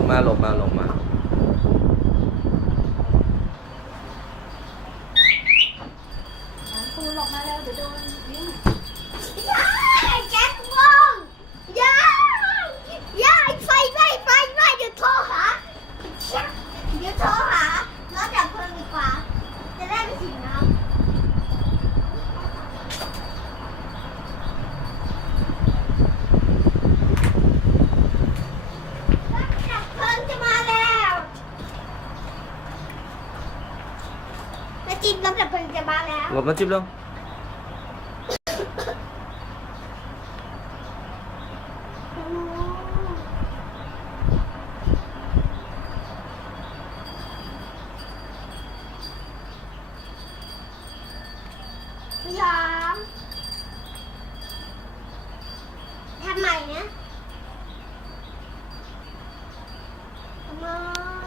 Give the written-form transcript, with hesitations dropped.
บมาหลบมาหลบมาปูหลบมาแล้วเดี๋ยวโดนวิ่ง แก๊สวงย่าไฟไหม้เดี๋ยวโทรหาแล้วดับเพลิงดีกว่าจะได้ไม่ถึงน้ำดับเพลิงจะมาแล้วแม่จิ๊บรถดับเพลิงจะมาแล้ว หลบมาจิ๊บเร็ว